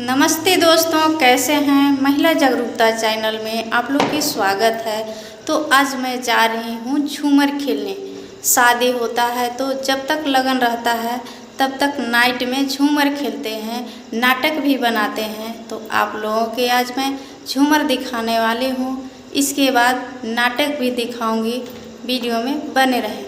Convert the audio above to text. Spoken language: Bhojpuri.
नमस्ते दोस्तों, कैसे हैं। महिला जागरूकता चैनल में आप लोग की स्वागत है। तो आज मैं जा रही हूँ झूमर खेलने। शादी होता है तो जब तक लगन रहता है तब तक नाइट में झूमर खेलते हैं, नाटक भी बनाते हैं। तो आप लोगों के आज मैं झूमर दिखाने वाली हूँ। इसके बाद नाटक भी दिखाऊंगी। वीडियो में बने रहें।